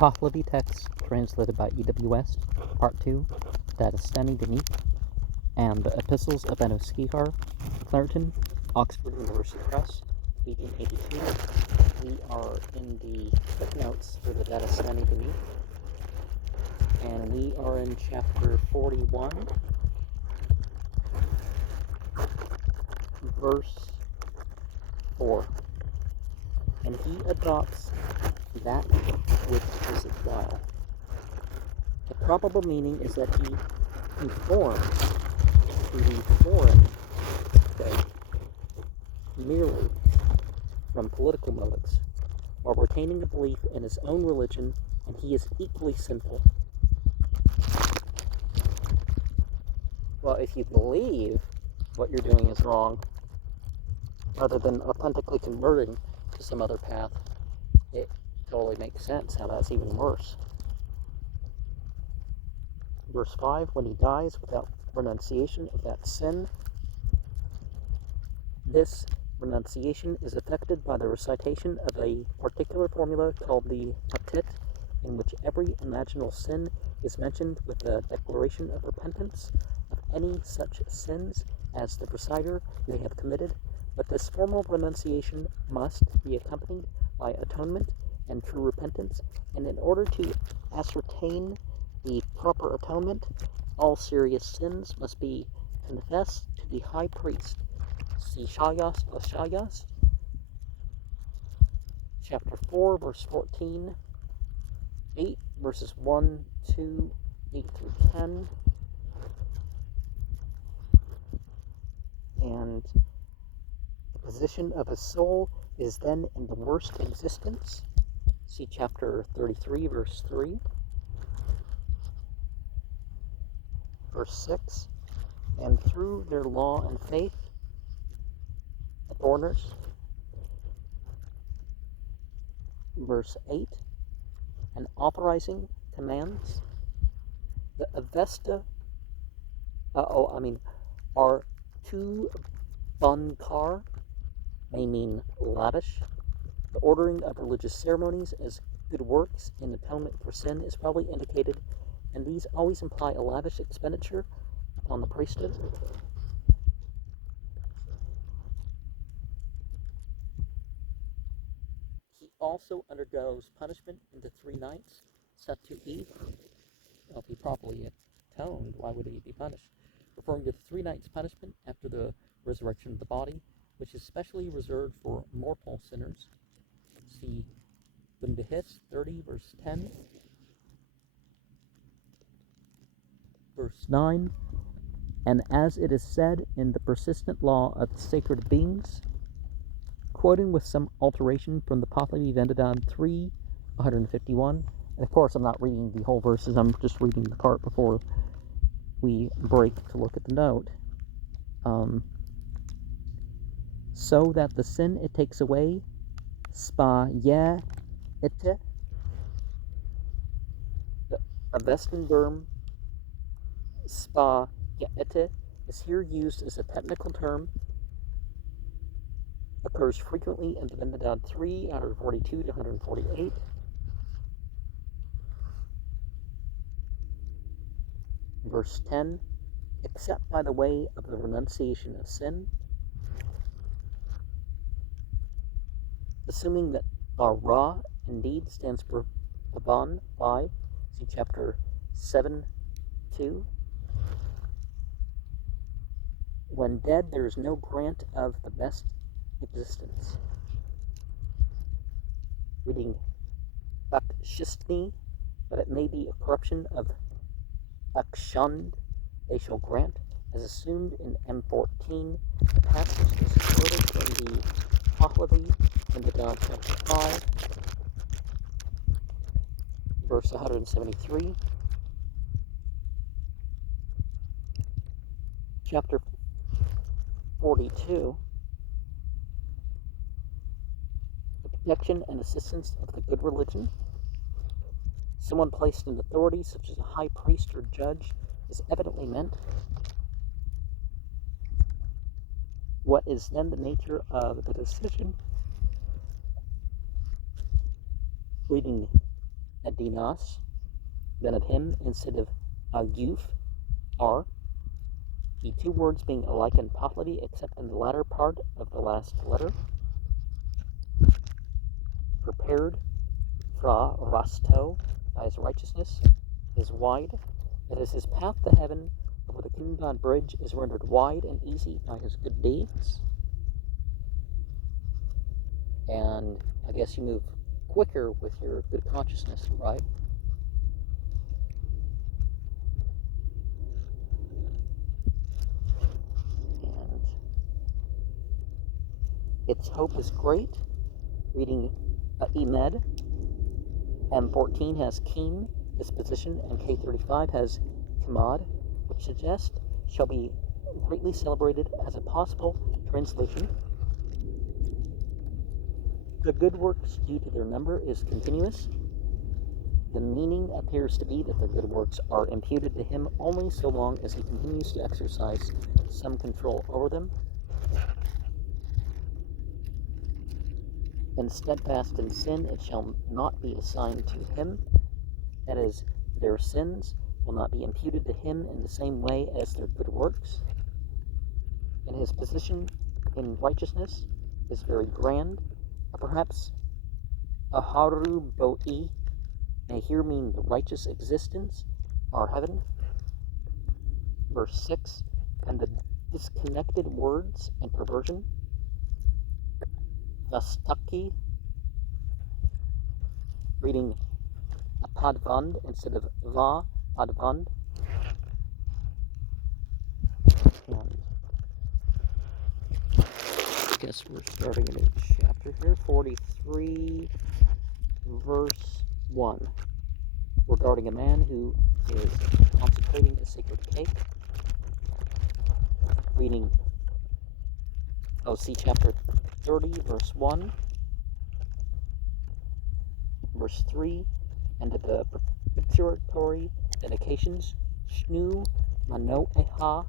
Pahlavi text translated by E.W. West, Part 2, Dadistani Dinik, and the Epistles of Enoskihar, Clareton, Oxford University Press, 1882. We are in the footnotes for the Dadistani Dinik, and we are in chapter 41, verse 4. And he adopts that which is while. The probable meaning is that he conforms to the foreign faith merely from political motives, while retaining a belief in his own religion, and he is equally sinful. Well, if you believe what you're doing is wrong, rather than authentically converting to some other path, it totally makes sense how that's even worse. Verse 5, when he dies without renunciation of that sin, this renunciation is effected by the recitation of a particular formula called the patit, in which every imaginable sin is mentioned with a declaration of repentance of any such sins as the reciter may have committed, but this formal renunciation must be accompanied by atonement and true repentance, and in order to ascertain the proper atonement, all serious sins must be confessed to the high priest. See Shayas Lashayas, chapter 4, verse 14, 8, verses 1, 2, 8 through 10, and the position of a soul is then in the worst existence. See chapter 33, verse 3, verse 6, and through their law and faith, the foreigners, verse 8, and authorizing commands, the avesta, are to bankar, may mean lavish. The ordering of religious ceremonies as good works in atonement for sin is probably indicated, and these always imply a lavish expenditure upon the priesthood. He also undergoes punishment in the 3 nights set to Eve. Well, if he properly atoned, why would he be punished? Referring to the 3 nights punishment after the resurrection of the body, which is specially reserved for mortal sinners. See Bundahis 30, verse 10, verse 9, and as it is said in the persistent law of sacred beings, quoting with some alteration from the Pahlavi Vendadan 3, 151, and of course I'm not reading the whole verses, I'm just reading the part before we break to look at the note. So that the sin it takes away, spa ye ite, the Avestenberm spa ye ite is here used as a technical term, occurs frequently in the Vendadan 3, 142 to 148. Verse 10, except by the way of the renunciation of sin, assuming that Ra indeed stands for Pavan 5, see chapter 7, 2. When dead, there is no grant of the best existence. Reading Akshistni, but it may be a corruption of Akshand, they shall grant, as assumed in M14. The passage is quoted from the Pahlavi in the God chapter 5, verse 173. Chapter 42, the protection and assistance of the good religion. Someone placed in authority, such as a high priest or judge, is evidently meant. What is then the nature of the decision? Reading a dinas, then of him instead of a youth, are, the two words being alike in Pahlavi except in the latter part of the last letter. Prepared fra rasto by his righteousness is wide. That is, his path to heaven over the Kinban bridge is rendered wide and easy by his good deeds. And I guess you move quicker with your good consciousness, right? And its hope is great. Reading Emed, M14 has Keem, disposition, and K35 has Kamad, which suggests shall be greatly celebrated as a possible translation. The good works due to their number is continuous. The meaning appears to be that the good works are imputed to him only so long as he continues to exercise some control over them. And steadfast in sin, it shall not be assigned to him. That is, their sins will not be imputed to him in the same way as their good works. And his position in righteousness is very grand. Perhaps Aharu Bo'i may here mean the righteous existence, or heaven. Verse 6, and the disconnected words and perversion. Vastaki, reading Padvand instead of Va Padvand. And I guess we're starting a new chapter here, 43, verse 1, regarding a man who is consecrating a sacred cake. Reading OC chapter 30, verse 1, verse 3, and the propitiatory dedications, Shnu Manoeha,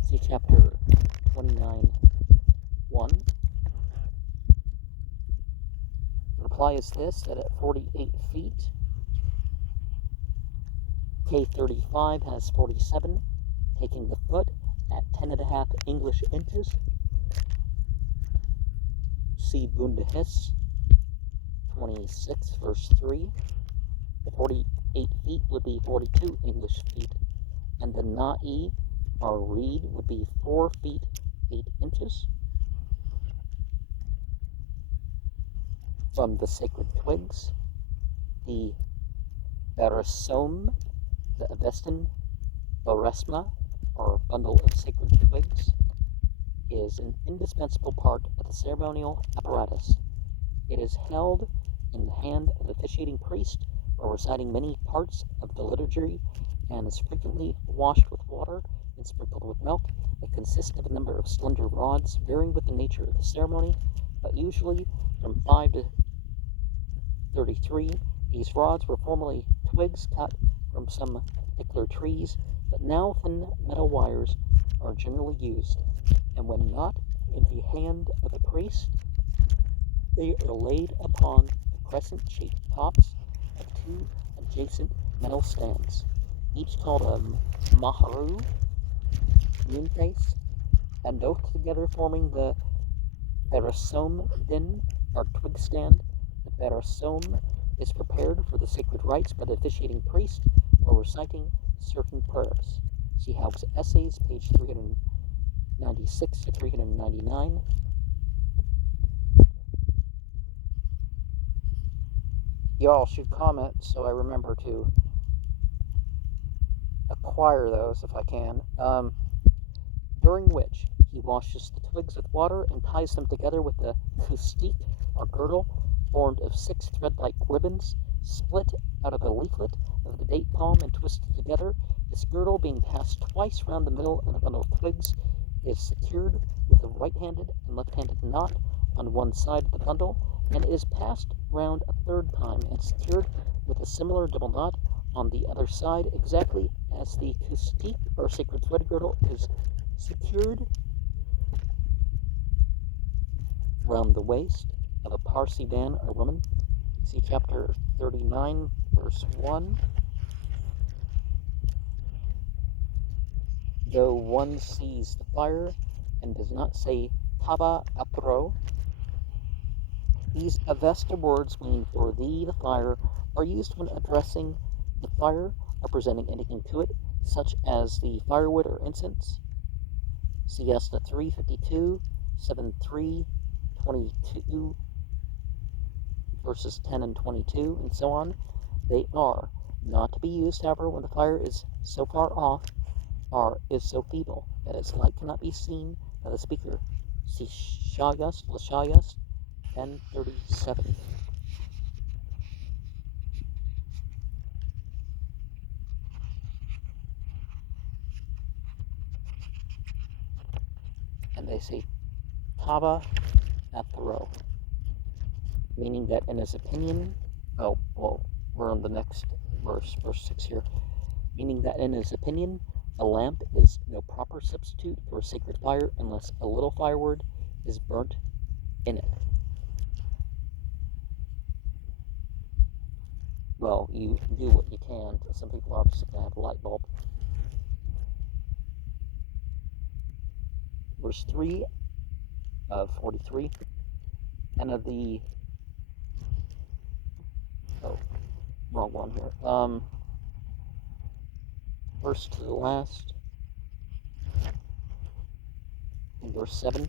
see chapter 29, 1. The reply is this, that at 48 feet, K35 has 47, taking the foot at 10.5 English inches. See Bundahis 26, verse 3. The 48 feet would be 42 English feet, and the na'i, or reed, would be 4 feet 8 inches. From the sacred twigs, the Barasom, the Avestan Baresma, or bundle of sacred twigs, is an indispensable part of the ceremonial apparatus. It is held in the hand of the officiating priest while reciting many parts of the liturgy, and is frequently washed with water and sprinkled with milk. It consists of a number of slender rods varying with the nature of the ceremony, but usually from 5 to 33. These rods were formerly twigs cut from some particular trees, but now thin metal wires are generally used, and when not in the hand of a priest, they are laid upon the crescent-shaped tops of two adjacent metal stands, each called a maharu, moon face, and both together forming the barasom din, or twig stand. The barasom is prepared for the sacred rites by the officiating priest while reciting certain prayers. See Haug's Essays, page 396 to 399. Y'all should comment so I remember to acquire those if I can. During which he washes the twigs with water and ties them together with the kustik, or girdle, formed of 6 thread-like ribbons, split out of a leaflet of the date palm and twisted together. This girdle, being passed twice round the middle of the bundle of twigs, is secured with a right-handed and left-handed knot on one side of the bundle, and is passed round a third time and secured with a similar double knot on the other side, exactly as the kustik, or sacred thread girdle, is secured round the waist of a Parsi man or woman. See chapter 39, verse 1. Though one sees the fire and does not say Taba Apro, these Avesta words mean for thee, the fire, are used when addressing the fire or presenting anything to it, such as the firewood or incense. Siesta 352, 7:3, 22, verses 10 and 22, and so on. They are not to be used, however, when the fire is so far off or is so feeble that its light cannot be seen by the speaker. See Shayast, Lashayast, 10:37. And they say Tava Athero, meaning that in his opinion, we're on the next verse 6 here, meaning that in his opinion, a lamp is no proper substitute for a sacred fire unless a little firewood is burnt in it. Well, you do what you can. Some people obviously can have a light bulb. Verse 3 of 43, and of the, wrong one here, first to the last, in verse 7,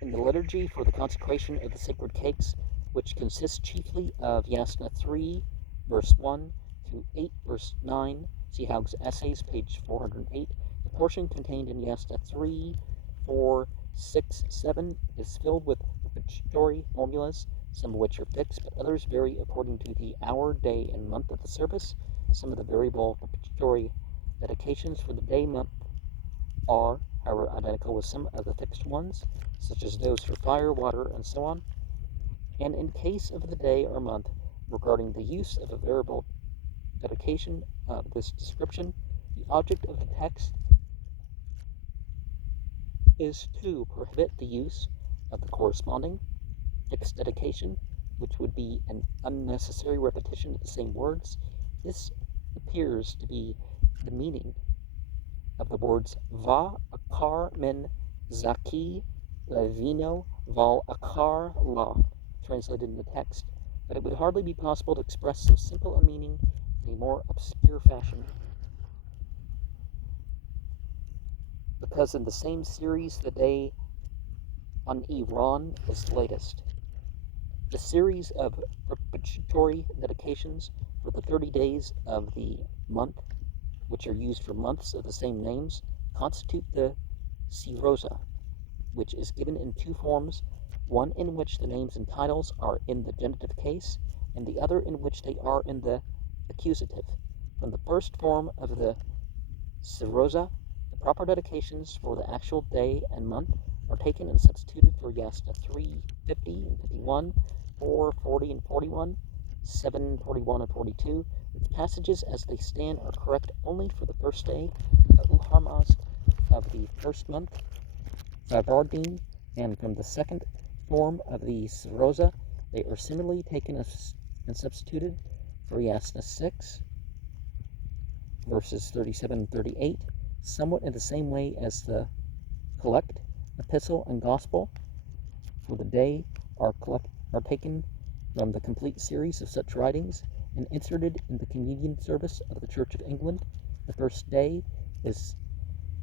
in the liturgy for the consecration of the sacred cakes, which consists chiefly of Yasna 3, verse 1 through 8, verse 9, see Haug's Essays, page 408, the portion contained in Yasna 3, 4, 6, 7 is filled with propitiatory formulas, some of which are fixed, but others vary according to the hour, day, and month of the service. Some of the variable propitiatory dedications for the day, month are, however, identical with some of the fixed ones, such as those for fire, water, and so on. And in case of the day or month, regarding the use of a variable dedication of this description, the object of the text is to prohibit the use of the corresponding fixed dedication, which would be an unnecessary repetition of the same words. This appears to be the meaning of the words va akar min zaki levino val akar la, translated in the text, but it would hardly be possible to express so simple a meaning in a more obscure fashion. Because in the same series, the day on Iran is the latest. The series of propitiatory dedications for the 30 days of the month, which are used for months of the same names, constitute the Sirosa, which is given in two forms, one in which the names and titles are in the genitive case, and the other in which they are in the accusative. From the first form of the Sirosa, the proper dedications for the actual day and month are taken and substituted for Yasna 3:50 and 51, 4:40 and 41, 7:41 and 42, with passages as they stand are correct only for the first day, Uharmaz, of the first month, Zavardin, and from the second form of the Sirosa, they are similarly taken and substituted for Yasna 6, verses 37 and 38, somewhat in the same way as the collect, epistle, and gospel for the day are taken from the complete series of such writings and inserted in the communion service of the Church of England. The first day is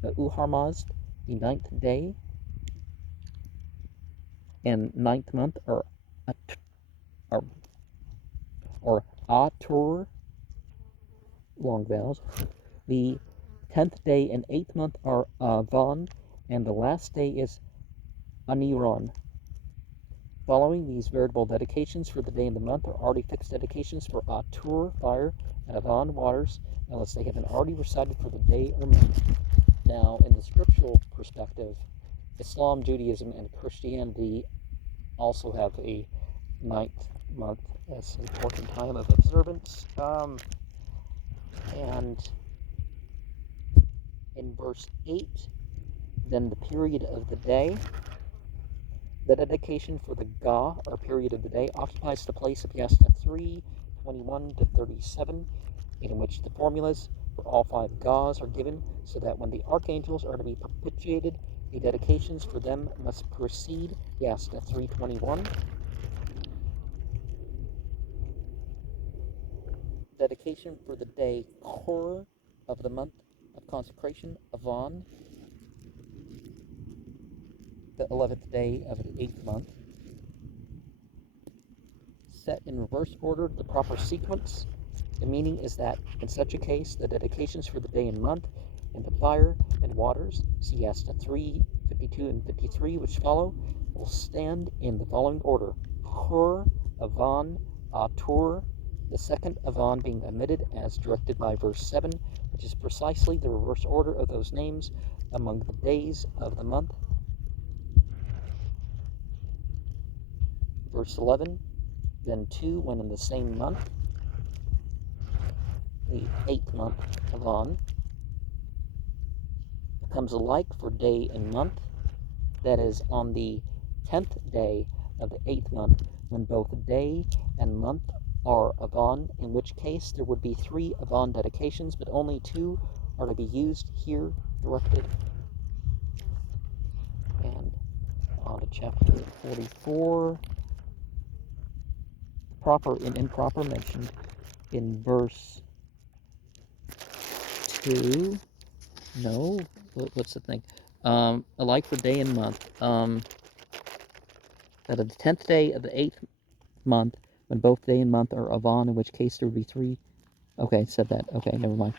Uharmaz, the 9th day and 9th month are Atur, long vowels. The 10th day and 8th month are Avan, and the last day is Aniron. Following these veritable dedications for the day and the month are already fixed dedications for Atur, fire, and Avan, waters, unless they have been already recited for the day or month. Now, in the scriptural perspective, Islam, Judaism, and Christianity also have a 9th month as an important time of observance. And in verse 8, then the period of the day, The dedication for the Ga, or period of the day, occupies the place of Yasta 3, 21 to 37, in which the formulas for all 5 Gas are given, so that when the archangels are to be propitiated, the dedications for them must precede Yasta 321. Dedication for the day Kor of the month of consecration, Avan, the 11th day of the 8th month. Set in reverse order, the proper sequence. The meaning is that, in such a case, the dedications for the day and month, and the fire and waters, siesta 3, 52, and 53, which follow, will stand in the following order: Hur, Avan, Atur, the second Avan being omitted as directed by verse 7, which is precisely the reverse order of those names among the days of the month. Verse 11, then 2 when in the same month, the 8th month Avan, becomes alike for day and month, that is, on the 10th day of the 8th month, when both day and month are Avan, in which case there would be 3 Avan dedications, but only 2 are to be used here directed. And on to chapter 44, proper and improper mentioned in verse 2. No, what's the thing? Alike for day and month. That of the 10th day of the 8th month, when both day and month are Avan, in which case there would be 3. Okay, said that. Okay, never mind.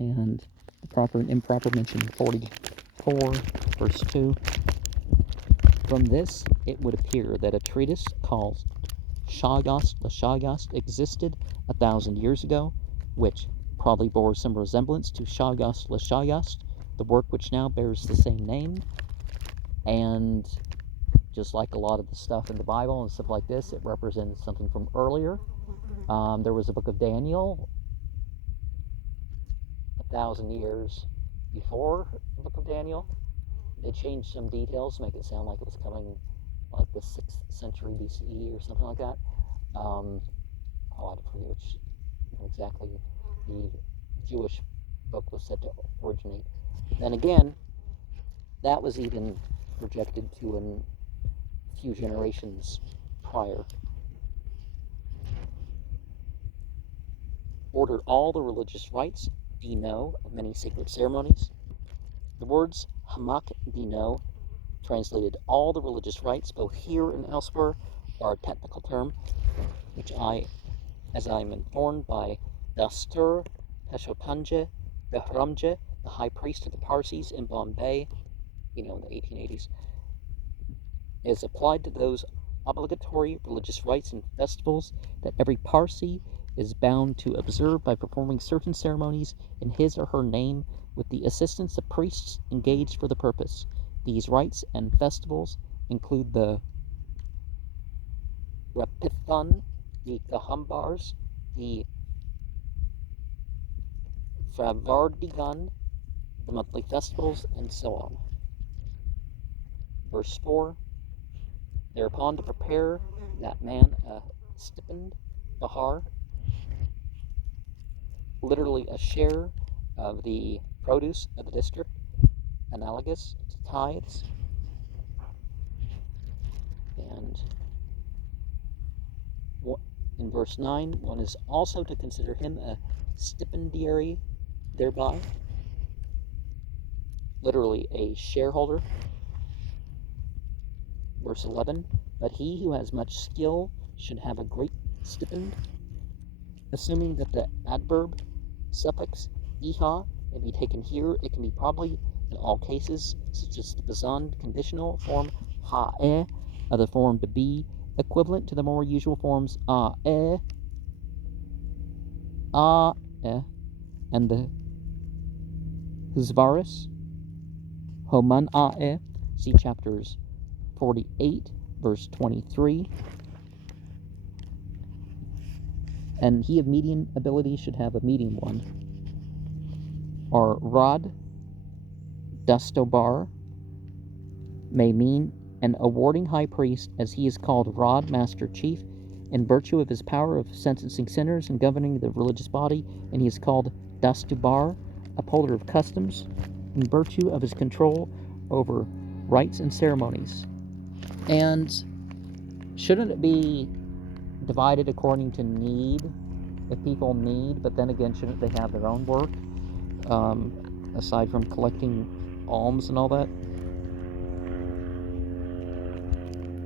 And the proper and improper mention 44, verse 2. From this, it would appear that a treatise called Shagast Lashagast existed 1,000 years ago, which probably bore some resemblance to Shagast Lashagast, the work which now bears the same name. And just like a lot of the stuff in the Bible and stuff like this, it represents something from earlier. There was a book of Daniel 1,000 years before the book of Daniel. They changed some details to make it sound like it was coming like the 6th century BCE or something like that. I forget which exactly the Jewish book was said to originate. Then again, that was even projected to a few generations prior. Ordered all the religious rites, dino, of many sacred ceremonies. The words hamak dino, translated all the religious rites, both here and elsewhere, are a technical term, which as I am informed by Dastur Peshopanje Behramje, the high priest of the Parsis in Bombay, in the 1880s, is applied to those obligatory religious rites and festivals that every Parsi is bound to observe by performing certain ceremonies in his or her name with the assistance of priests engaged for the purpose. These rites and festivals include the Rapithan, the Kahambars, the Fravardigan, the monthly festivals, and so on. Verse 4, thereupon to prepare that man a stipend, bahar, literally a share of the produce of the district, analogous to tithes. And in verse 9, one is also to consider him a stipendiary thereby, literally a shareholder. Verse 11, but he who has much skill should have a great stipend, assuming that the adverb suffix iha may be taken here. It can be probably in all cases, such as the Bazan conditional form ha'e of the form to be, equivalent to the more usual forms a-e, and the husvaris, homan a-e, see chapters 48, verse 23. And he of medium ability should have a medium one. are Rod Dustobar, may mean an awarding high priest, as he is called Rod, Master Chief, in virtue of his power of sentencing sinners and governing the religious body, and he is called Dastubar, upholder of customs, in virtue of his control over rites and ceremonies. And shouldn't it be divided according to need, if people need, but then again, shouldn't they have their own work, aside from collecting alms and all that?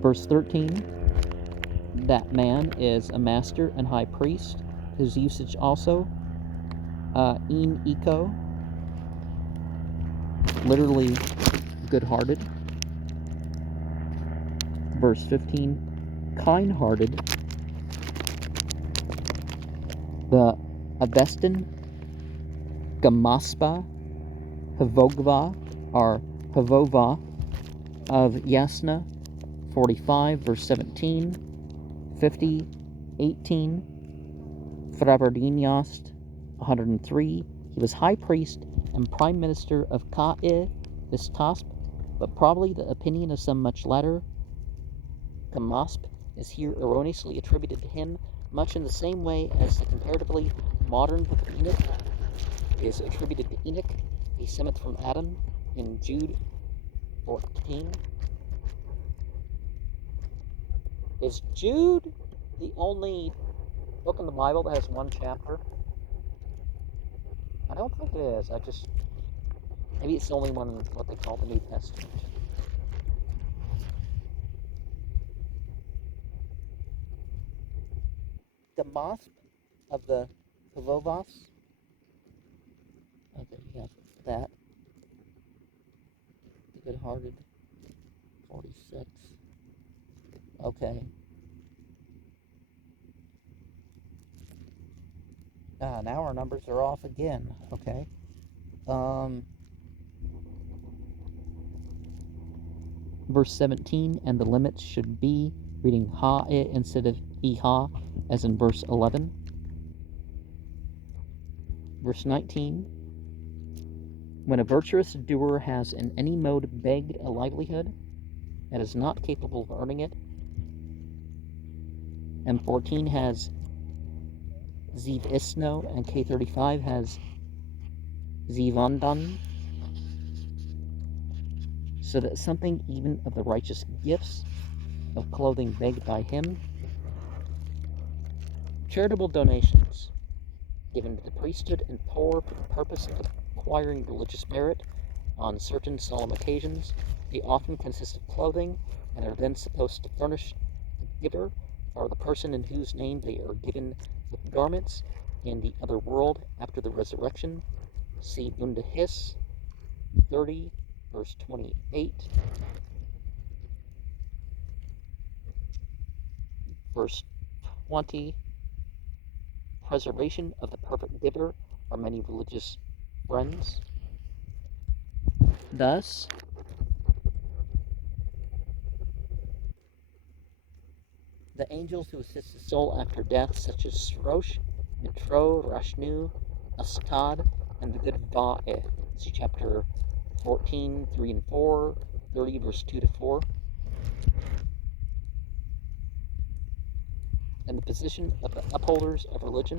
Verse 13, that man is a master and high priest. His usage also, in eco, literally good-hearted. Verse 15, kind-hearted. The Avestan, Gamaspa, Havogva, or Havova of Yasna, 45, verse 17, 50, 18, Fraberdiniost, 103. He was high priest and prime minister of Ka'e Vistasp, but probably the opinion of some much latter Gamasp is here erroneously attributed to him, much in the same way as the comparatively modern book of Enoch is attributed to Enoch, a seventh from Adam, in Jude 14. Is Jude the only book in the Bible that has one chapter? I don't think it is. Maybe it's the only one in what they call the New Testament. The Mosque of the Pavovas. Okay, we have that. The Good-Hearted, 46. Okay. Now our numbers are off again. Okay. Verse 17, and the limits should be reading ha-e instead of iha, as in verse 11. Verse 19, when a virtuous doer has in any mode begged a livelihood and is not capable of earning it. M14 has Ziv Isno, and K35 has Zivandan, so that something even of the righteous gifts of clothing begged by him, charitable donations given to the priesthood and poor for the purpose of acquiring religious merit on certain solemn occasions, they often consist of clothing and are then supposed to furnish the giver or the person in whose name they are given with garments in the other world after the resurrection. See Bundahis 30, verse 28. Verse 20, preservation of the perfect giver or many religious friends. Thus, the angels who assist the soul after death, such as Srosh, Mitro, Rashnu, Astad, and the good Va'e. See chapter 14, 3 and 4, 30, verse 2 to 4. And the position of the upholders of religion,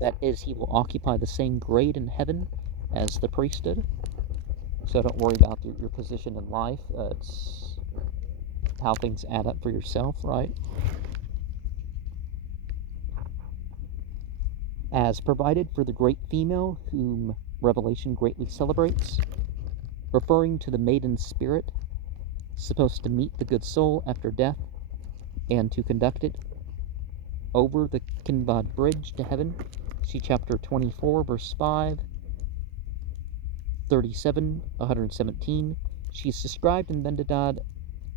that is, he will occupy the same grade in heaven as the priest did. So don't worry about your position in life. It's how things add up for yourself, right? As provided for the great female whom Revelation greatly celebrates, referring to the maiden spirit, supposed to meet the good soul after death and to conduct it over the Kinvad bridge to heaven. See chapter 24, verse 5, 37, 117. She is described in Bendadad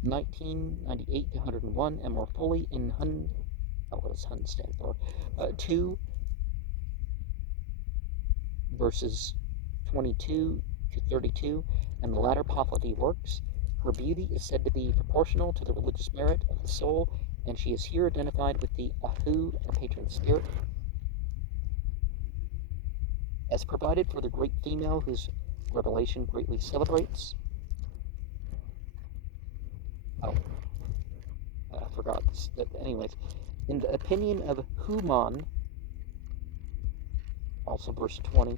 1998 to 101, and more fully in Hun. What does Hun stand for? 2, verses 22 to 32, and the latter Pahlavi works. Her beauty is said to be proportional to the religious merit of the soul, and she is here identified with the Ahu, or patron spirit. as provided for the great female whose revelation greatly celebrates. Oh, I forgot this. Anyways, in the opinion of Human, also verse 20,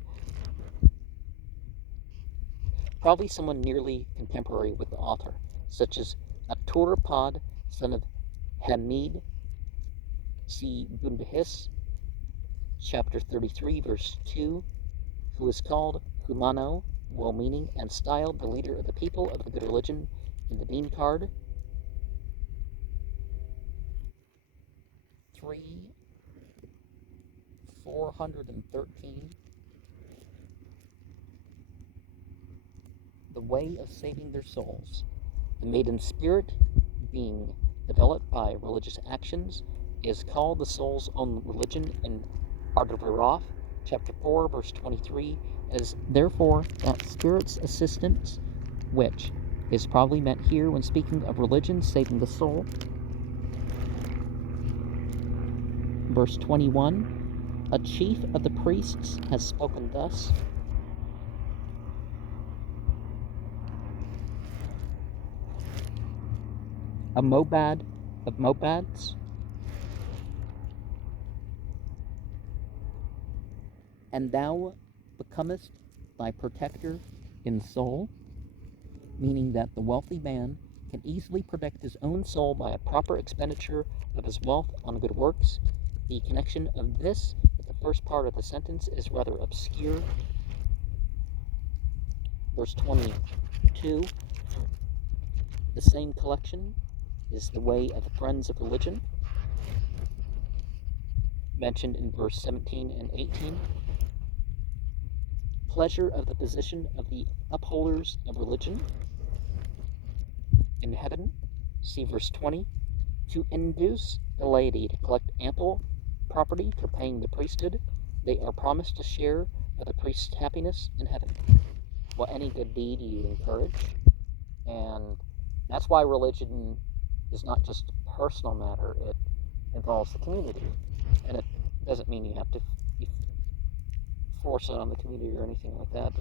probably someone nearly contemporary with the author, such as Aturpad, son of Hamid, see Bundahis, chapter 33, verse 2, who is called Humano, well-meaning, and styled the leader of the people of the good religion in the Deen card. 413. The way of saving their souls. The maiden spirit, being developed by religious actions, is called the soul's own religion in Ardavirov, chapter 4, verse 23, and is therefore that spirit's assistance, which is probably meant here when speaking of religion saving the soul. Verse 21, a chief of the priests has spoken thus. A Mobad of Mobads, and thou becomest thy protector in soul, meaning that the wealthy man can easily protect his own soul by a proper expenditure of his wealth on good works. The connection of this with the first part of the sentence is rather obscure. Verse 22, the same collection is the way of the friends of religion, mentioned in verse 17 and 18. Pleasure of the position of the upholders of religion in heaven, see verse 20, to induce the laity to collect ample property for paying the priesthood. They are promised to share of the priest's happiness in heaven. Well, any good deed you encourage, and that's why religion is not just a personal matter, it involves the community, and it doesn't mean you have to force it on the community or anything like that.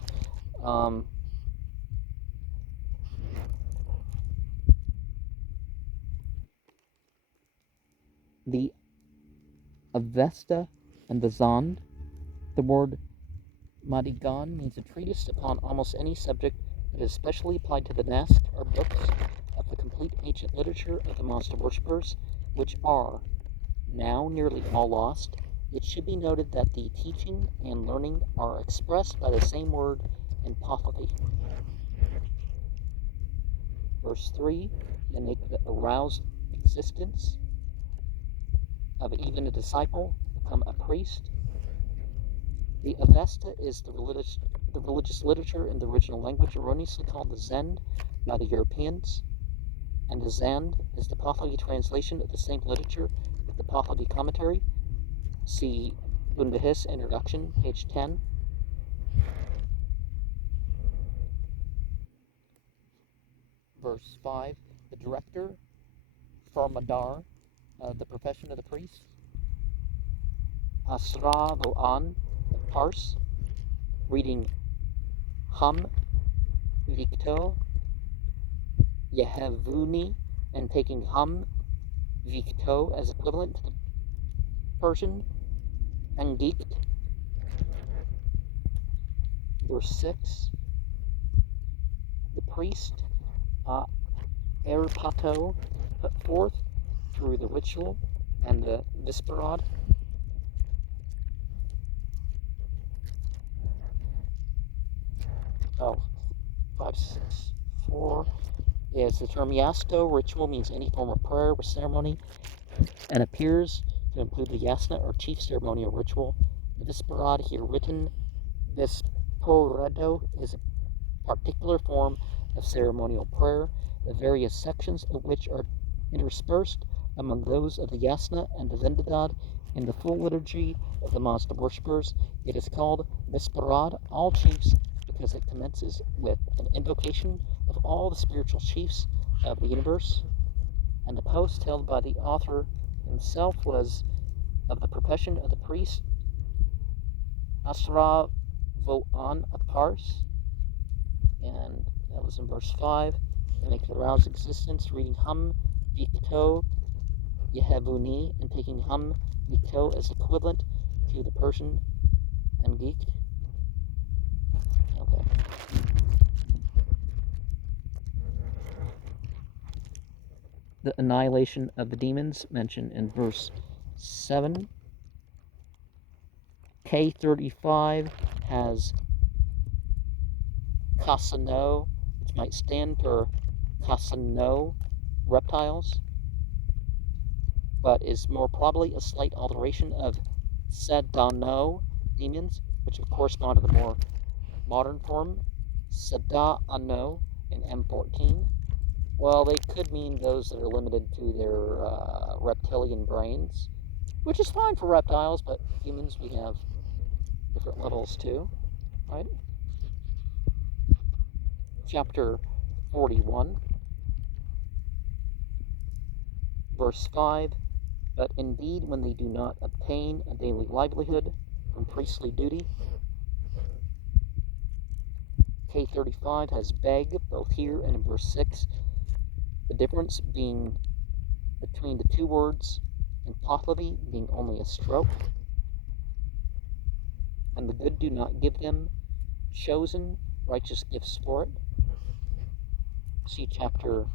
The Avesta and the Zond, the word Madigan means a treatise upon almost any subject that is specially applied to the Nask or books of the complete ancient literature of the monster worshippers, which are now nearly all lost. It should be noted that the teaching and learning are expressed by the same word in Pahlavi. Verse 3, they make the aroused existence of even a disciple become a priest. The Avesta is the religious literature in the original language, erroneously called the Zend by the Europeans, and the Zand is the Pahlavi translation of the same literature with the Pahlavi commentary. See Bundahis Introduction, page 10. Verse 5, the director, Farmadar, the profession of the priest, Asra Lo'an, Pars, reading Ham Victo Yehevuni, and taking Ham Victo as equivalent to the Persian Angikt. Verse 6, the priest Erpato put forth through the ritual and the Visperad. Oh, 5, 6, 4 is the term Yasto. Ritual means any form of prayer or ceremony and appears to include the Yasna or chief ceremonial ritual. The Visperad, here written Visporedo, is a particular form of ceremonial prayer, the various sections of which are interspersed among those of the Yasna and the Vendidad. In the full liturgy of the monster worshippers, it is called Visperad, all chiefs, because it commences with an invocation of all the spiritual chiefs of the universe, and the post held by the author himself was of the profession of the priest Asra vo'an apars, and that was in verse 5. They make the aroused existence, reading hum vikto yehavuni, and taking hum vikto as equivalent to the Persian and geek. Okay. The annihilation of the demons mentioned in verse 7. K35 has Kasano, which might stand for Kasano reptiles, but is more probably a slight alteration of Sedano demons, which would correspond to the more modern form, Sedano in M14. Well, they could mean those that are limited to their reptilian brains, which is fine for reptiles, but humans, we have different levels too, right? Chapter 41, verse 5. But indeed, when they do not obtain a daily livelihood from priestly duty, K35 has beg both here and in verse 6. The difference being between the two words in Pahlavi being only a stroke, and the good do not give them chosen righteous gifts for it. See chapter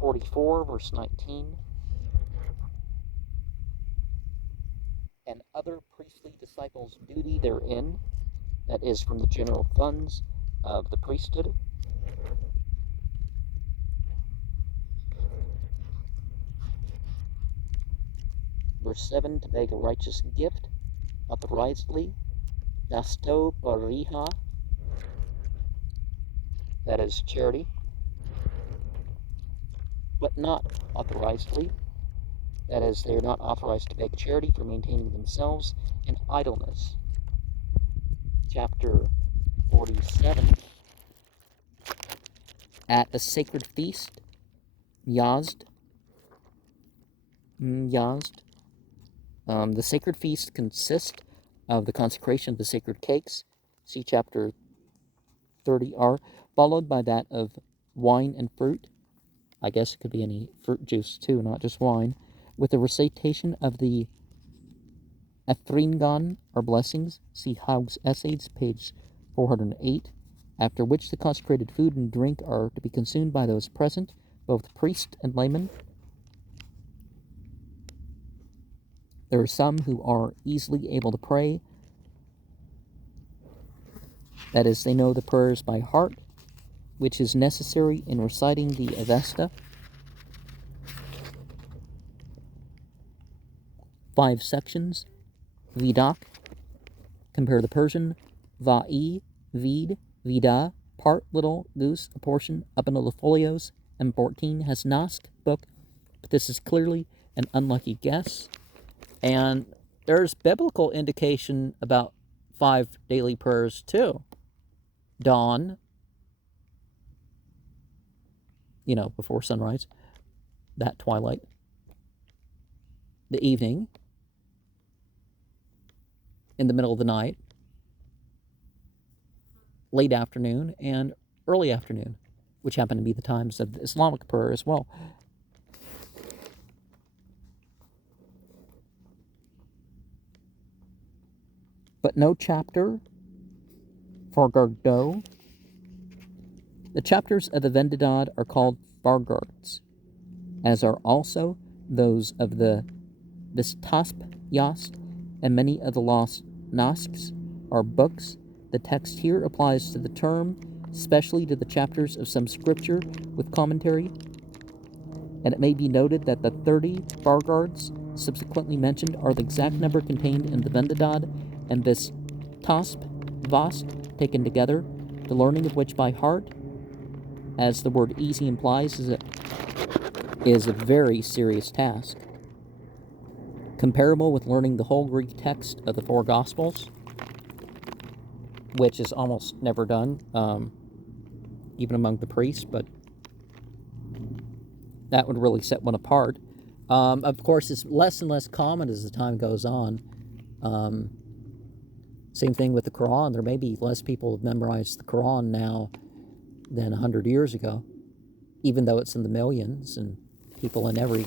44, verse 19. And other priestly disciples' duty therein, that is from the general funds of the priesthood. Verse 7, to beg a righteous gift, authorizedly, dasto bariha, that is charity, but not authorizedly, that is, they are not authorized to beg charity for maintaining themselves in idleness. Chapter 47, at the sacred feast, Yazd, the sacred feast consists of the consecration of the sacred cakes, see chapter 30R, followed by that of wine and fruit. I guess it could be any fruit juice too, not just wine, with the recitation of the Ethringan, or blessings, see Haug's Essays, page 408, after which the consecrated food and drink are to be consumed by those present, both priest and layman. There are some who are easily able to pray, that is, they know the prayers by heart, which is necessary in reciting the Avesta. 5 sections. Vidak, compare the Persian, va'i, vid, vida, part, little, goose, a portion, up into the folios. M14 has nask, book, but this is clearly an unlucky guess. And there's biblical indication about 5 daily prayers too. Dawn, before sunrise, that twilight. The evening, in the middle of the night, late afternoon, and early afternoon, which happen to be the times of the Islamic prayer as well. But no chapter Fargardo. The chapters of the Vendidad are called Fargards, as are also those of the Vistasp Yast, and many of the lost Nasks are books. The text here applies to the term, especially to the chapters of some scripture with commentary, and it may be noted that the 30 Fargards subsequently mentioned are the exact number contained in the Vendidad and Vistasp Vast taken together, the learning of which by heart, as the word easy implies, is a very serious task, comparable with learning the whole Greek text of the 4 Gospels, which is almost never done, even among the priests, but that would really set one apart. Of course, it's less and less common as the time goes on. Same thing with the Quran. There may be less people who've memorized the Quran now than 100 years ago, even though it's in the millions and people in every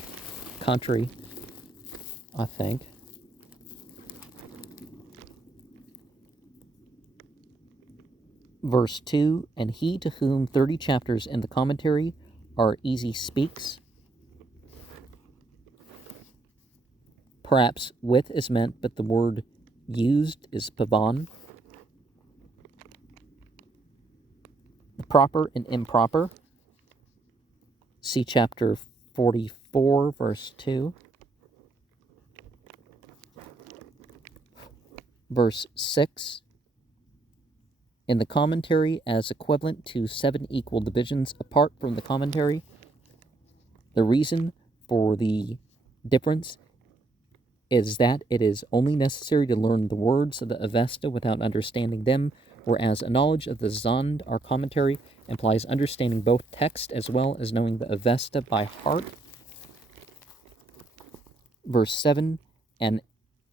country, I think. Verse 2, and he to whom 30 chapters in the commentary are easy speaks. Perhaps with is meant, but the word used is pavan. The proper and improper. See chapter 44, verse 2. Verse 6. In the commentary as equivalent to 7 equal divisions apart from the commentary. The reason for the difference is that it is only necessary to learn the words of the Avesta without understanding them, whereas a knowledge of the Zand, our commentary, implies understanding both text as well as knowing the Avesta by heart. Verse 7, and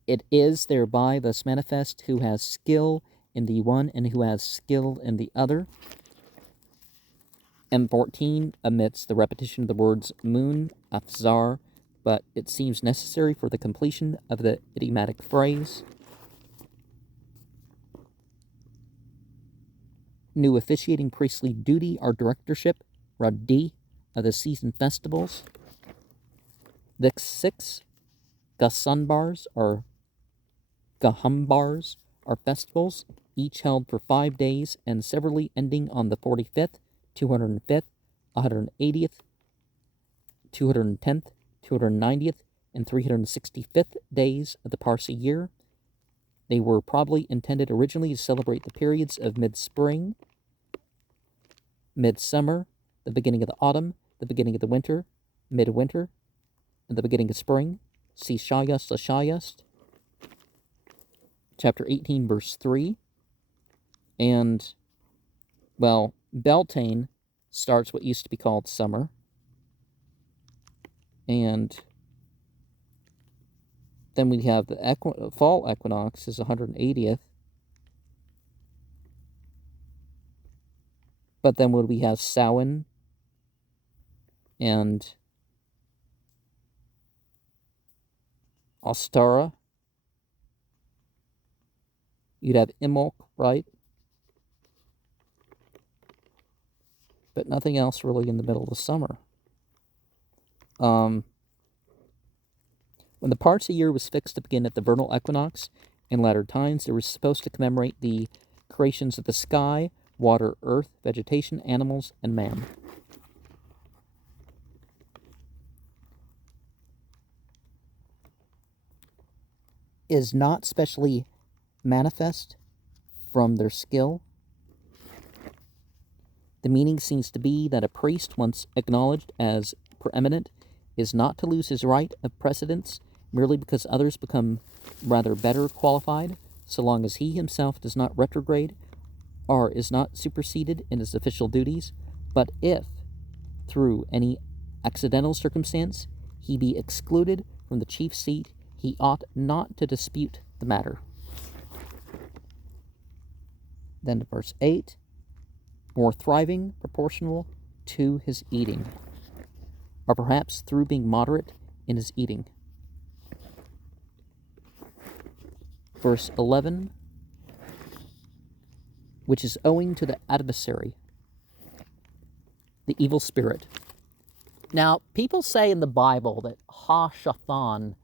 it is thereby thus manifest who has skill in the one and who has skill in the other. M14 omits the repetition of the words moon, afzar, but it seems necessary for the completion of the idiomatic phrase. New officiating priestly duty or directorship, Raddi, of the season festivals. Vix 6, Gasanbars or Gahumbars are festivals, each held for 5 days and severally ending on the 45th, 205th, 180th, 210th, 290th, and 365th days of the Parsi year. They were probably intended originally to celebrate the periods of mid-spring, midsummer, the beginning of the autumn, the beginning of the winter, midwinter, and the beginning of spring. See Shayast Shayast, chapter 18, verse 3. And, well, Beltane starts what used to be called summer. And then we have the fall equinox is 180th. But then would we have Samhain and Ostara? You'd have Imbolc, right? But nothing else really in the middle of the summer. When the Parsi year was fixed to begin at the vernal equinox in latter times, it was supposed to commemorate the creations of the sky, water, earth, vegetation, animals, and man. Is not specially manifest from their skill. The meaning seems to be that a priest, once acknowledged as preeminent, is not to lose his right of precedence merely because others become rather better qualified, so long as he himself does not retrograde or is not superseded in his official duties, but if, through any accidental circumstance, he be excluded from the chief seat, he ought not to dispute the matter. Then to verse 8, more thriving, proportional to his eating, or perhaps through being moderate in his eating. Verse 11, which is owing to the adversary, the evil spirit. Now, people say in the Bible that Ha-Shathan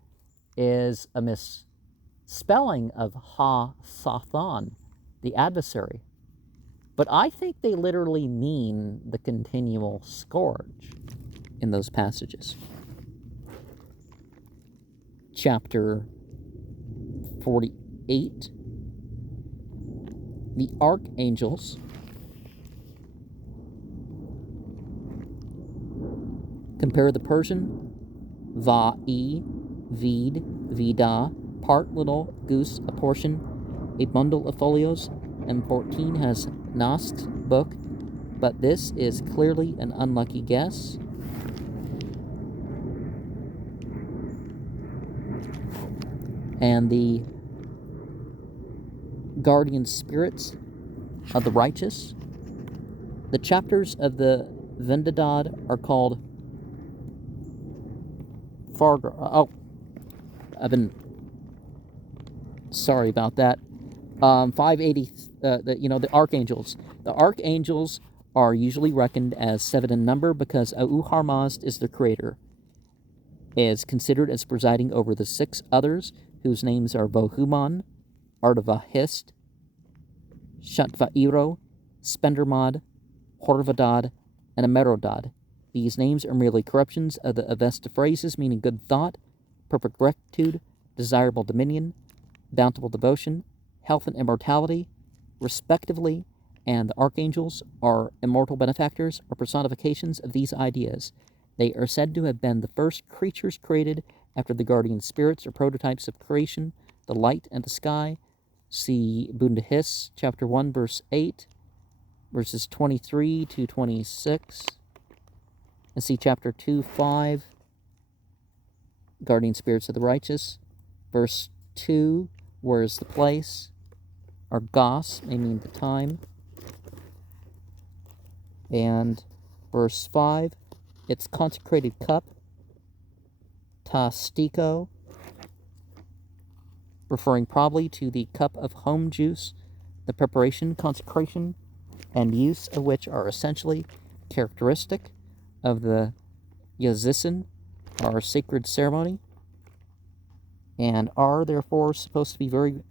is a misspelling of Ha-Sathan, the adversary. But I think they literally mean the continual scourge in those passages. Chapter 48, the archangels compare the Persian va'i, vid, vida, part little, goose, a portion, a bundle of folios, and 14 has Nast's book, but this is clearly an unlucky guess. And the guardian spirits of the righteous. The chapters of the Vendidad are called I've been sorry about that. 580. The archangels. The archangels are usually reckoned as 7 in number because Auharmazd is the creator. Is considered as presiding over the 6 others, whose names are Bohuman, Ardavahist, Shatvairo, Spendermad, Horvadad, and Amerodad. These names are merely corruptions of the Avesta phrases meaning good thought, perfect rectitude, desirable dominion, bountiful devotion, health and immortality, respectively, and the archangels are immortal benefactors or personifications of these ideas. They are said to have been the first creatures created after the guardian spirits or prototypes of creation, the light and the sky. See Bundahis, chapter 1, verse 8, verses 23 to 26. And see chapter 2, 5, guardian spirits of the righteous. Verse 2, where is the place? Argos may mean the time. And verse 5, its consecrated cup, ta stiko, referring probably to the cup of home juice, the preparation, consecration, and use of which are essentially characteristic of the Yazisin, our sacred ceremony, and are therefore supposed to be very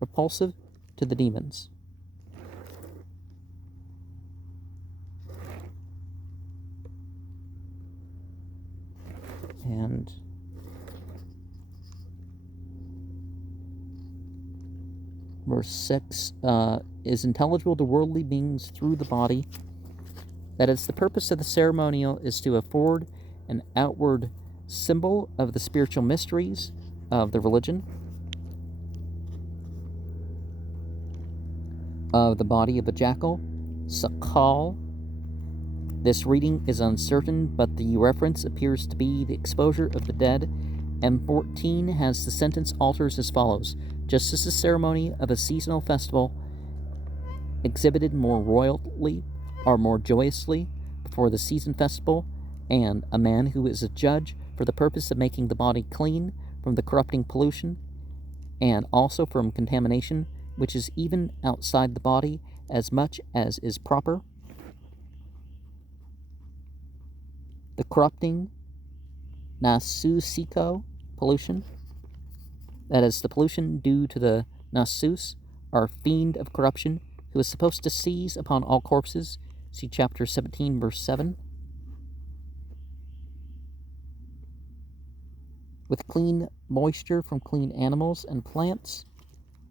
repulsive to the demons. And verse 6 is intelligible to worldly beings through the body. That is, the purpose of the ceremonial is to afford an outward symbol of the spiritual mysteries of the religion, of the body of a jackal, Sakal. This reading is uncertain, but the reference appears to be the exposure of the dead. M14 has the sentence alters as follows: just as the ceremony of a seasonal festival exhibited more royally or more joyously before the season festival, and a man who is a judge for the purpose of making the body clean from the corrupting pollution, and also from contamination, which is even outside the body as much as is proper. The corrupting nasusiko pollution, that is, the pollution due to the nasus, our fiend of corruption, who is supposed to seize upon all corpses. See chapter 17, verse 7. With clean moisture from clean animals and plants,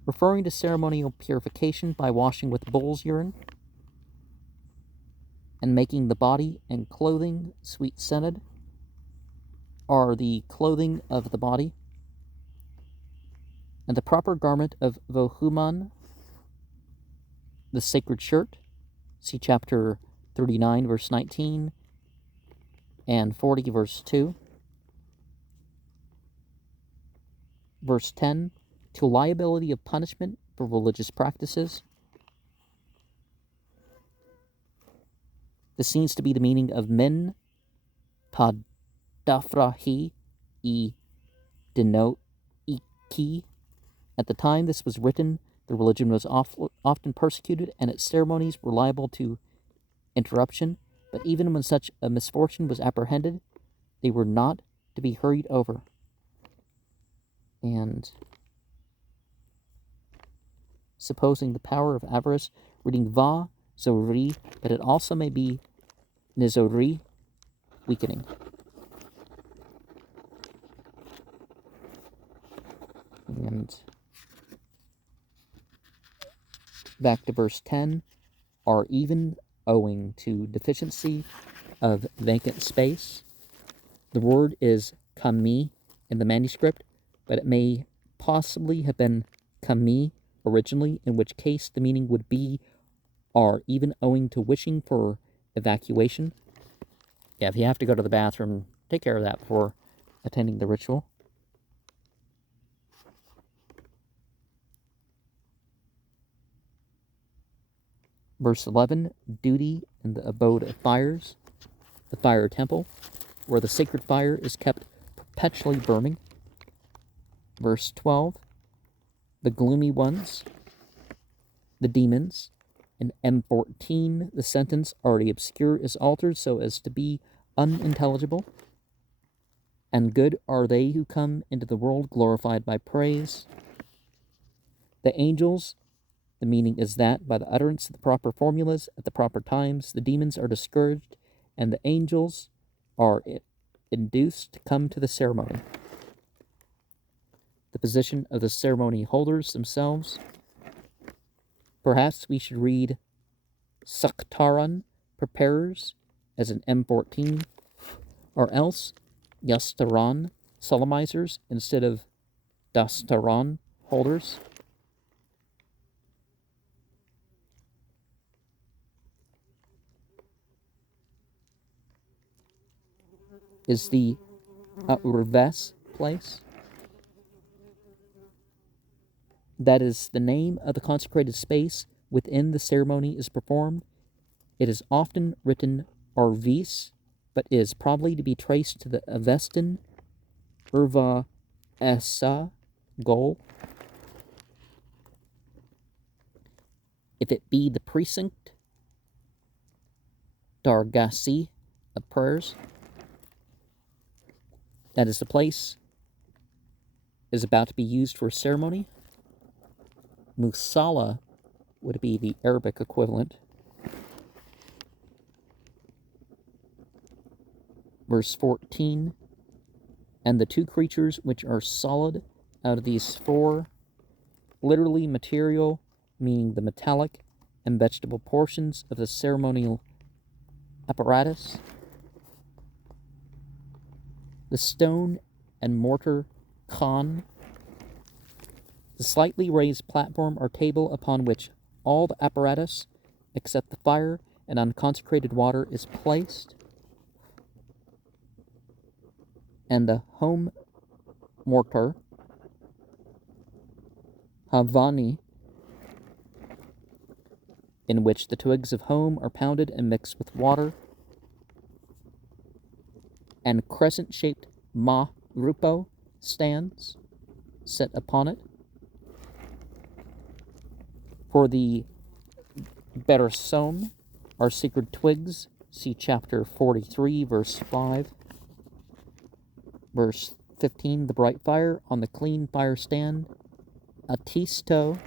referring to ceremonial purification by washing with bull's urine, and making the body and clothing sweet-scented, are the clothing of the body, and the proper garment of Vohuman, the sacred shirt. See chapter 39, verse 19, and 40, verse 2. Verse 10, to liability of punishment for religious practices. This seems to be the meaning of min padafrahi e denote iki. At the time this was written, the religion was often persecuted, and its ceremonies were liable to interruption, but even when such a misfortune was apprehended, they were not to be hurried over. And supposing the power of avarice, reading va, zori, but it also may be nizori, weakening. And back to verse 10, are even owing to deficiency of vacant space. The word is kami in the manuscript, but it may possibly have been kami originally, in which case the meaning would be are even owing to wishing for evacuation. Yeah, if you have to go to the bathroom, take care of that before attending the ritual. Verse 11, duty in the abode of fires, the fire temple, where the sacred fire is kept perpetually burning. Verse 12, the gloomy ones, the demons. In M14, the sentence, already obscure, is altered so as to be unintelligible. And good are they who come into the world glorified by praise. The angels, the meaning is that by the utterance of the proper formulas at the proper times, the demons are discouraged, and the angels are induced to come to the ceremony. The position of the ceremony holders themselves. Perhaps we should read Saktaran, preparers, as in M14, or else Yastaran, solemnizers, instead of Dastaran, holders. Is the Urves place. That is the name of the consecrated space within the ceremony is performed. It is often written Arvis, but is probably to be traced to the Avestan Urva Essa goal. If it be the precinct Dargasi of prayers, that is the place is about to be used for a ceremony. Musalla would be the Arabic equivalent. Verse 14, and the two creatures which are solid out of these four, literally material, meaning the metallic and vegetable portions of the ceremonial apparatus, the stone and mortar khan, the slightly raised platform or table upon which all the apparatus, except the fire and unconsecrated water, is placed, and the home mortar, havani, in which the twigs of home are pounded and mixed with water, and crescent-shaped rupo stands set upon it. For the beresom, our sacred twigs, see chapter 43, verse 5. Verse 15, the bright fire on the clean fire stand. Atisto,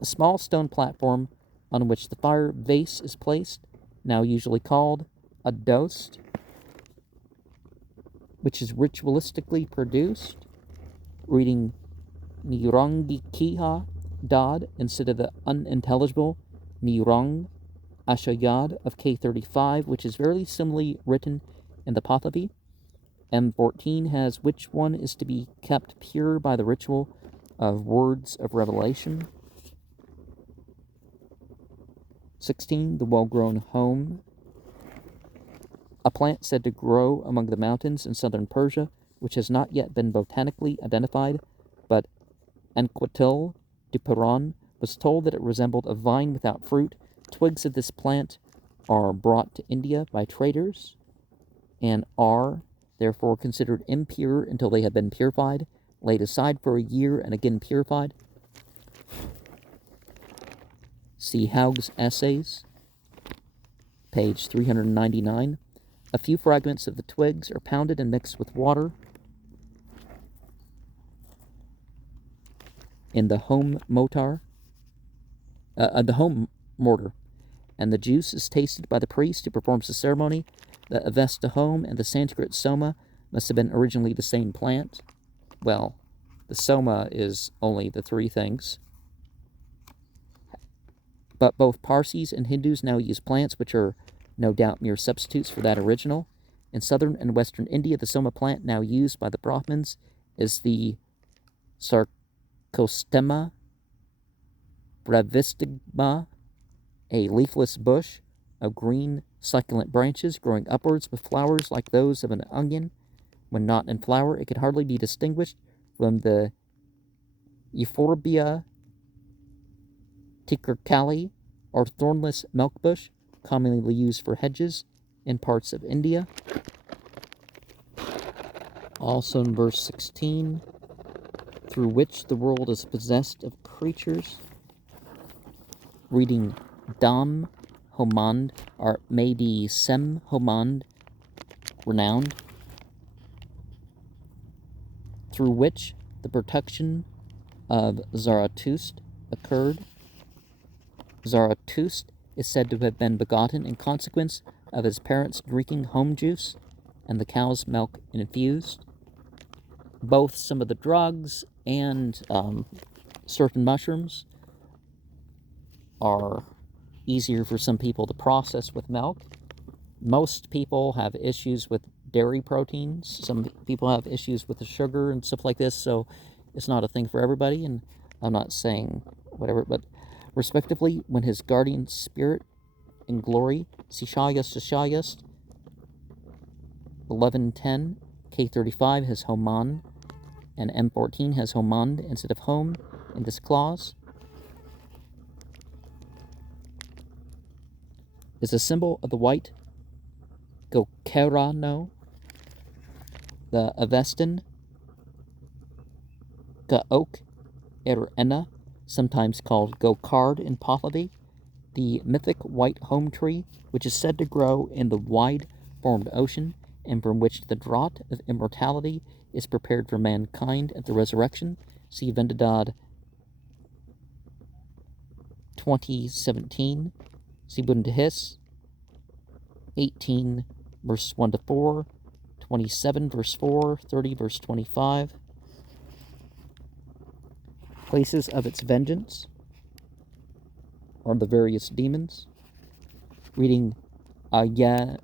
a small stone platform on which the fire vase is placed, now usually called a dost, which is ritualistically produced, reading Nirangi Kiha Dad instead of the unintelligible Nirang Ashayad of K35, which is very similarly written in the Pahlavi. M14 has which one is to be kept pure by the ritual of words of revelation. 16, the well-grown home, a plant said to grow among the mountains in southern Persia, which has not yet been botanically identified, but Enquatil du Peron was told that it resembled a vine without fruit. Twigs of this plant are brought to India by traders and are therefore considered impure until they have been purified, laid aside for a year, and again purified. See Haug's Essays, page 399. A few fragments of the twigs are pounded and mixed with water in the home mortar, and the juice is tasted by the priest who performs the ceremony. The Avesta home and the Sanskrit soma must have been originally the same plant. Well, the soma is only the three things. But both Parsis and Hindus now use plants which are no doubt mere substitutes for that original. In southern and western India, the soma plant now used by the Brahmins is the Sarcostema brevistigma, a leafless bush of green succulent branches growing upwards with flowers like those of an onion. When not in flower, it could hardly be distinguished from the Euphorbia ticercali or thornless milk bush, commonly used for hedges in parts of India. Also in verse 16, through which the world is possessed of creatures. Reading Dam Homand, or maybe Sem Homand, renowned, through which the protection of Zarathustra occurred. Zarathustra is said to have been begotten in consequence of his parents drinking home juice and the cow's milk infused. Both some of the drugs and certain mushrooms are easier for some people to process with milk. Most people have issues with dairy proteins. Some people have issues with the sugar and stuff like this, so it's not a thing for everybody, and I'm not saying whatever, but respectively, when his guardian spirit in glory, Sishayast, 1110, K35 has Homan, and M14 has Homand instead of home in this clause, is a symbol of the white Gokerano, the Avestan, Gaok Erena, sometimes called Gokard in Pahlavi, the mythic white home tree, which is said to grow in the wide-formed ocean, and from which the draught of immortality is prepared for mankind at the resurrection. See Vendidad 2017. See Bundahis 18, verse 1 to 4, 27, verse 4, 30, verse 25. Places of its vengeance are the various demons. Reading Ayangi,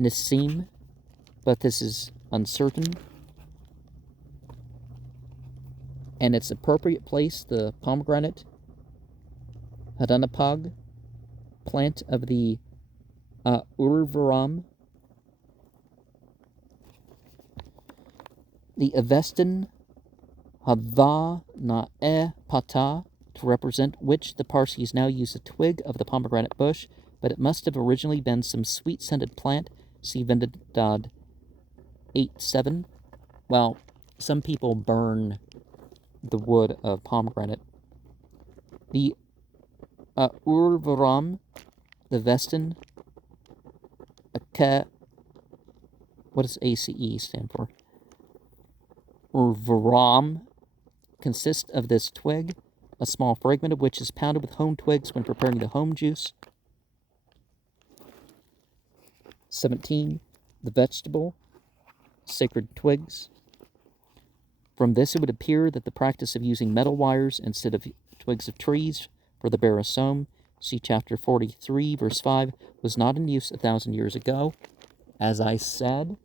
Nissim, but this is uncertain. And its appropriate place, the pomegranate Hadanapag, plant of the Urvaram, the Avestan Hadha Na'e Pata, to represent which the Parsis now use a twig of the pomegranate bush, but it must have originally been some sweet-scented plant. See Vendidad 8.7. Well, some people burn the wood of pomegranate. The Urvaram, the Vestan, what does ACE stand for? Urvaram consists of this twig, a small fragment of which is pounded with home twigs when preparing the home juice. 17. The vegetable, sacred twigs. From this it would appear that the practice of using metal wires instead of twigs of trees for the barasome, see chapter 43, verse 5, was not in use 1,000 years ago. As I said,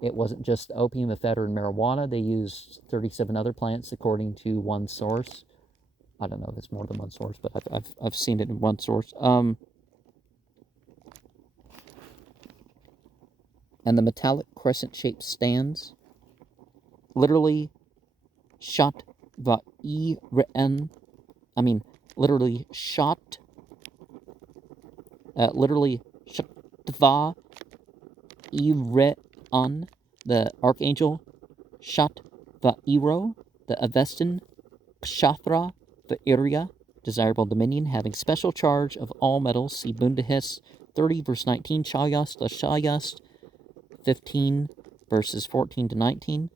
it wasn't just opium, ephedra, and marijuana. They used 37 other plants according to one source. I don't know if it's more than one source, but I've seen it in one source. And the metallic crescent-shaped stands, literally shot va iren, literally shot, literally shatva ireon, the archangel Shat Va'iro, the Avestan Pshatra Va'iria, desirable dominion, having special charge of all metals. See Bundahis 30, verse 19, Chayast Lashayast 15, verses 14 to 19.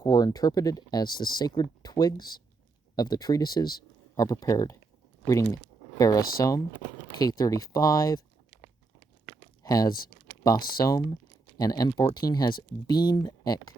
Who are interpreted as the sacred twigs of the treatises are prepared. Reading Barasome, K35 has Basom, and M14 has Beam Ek.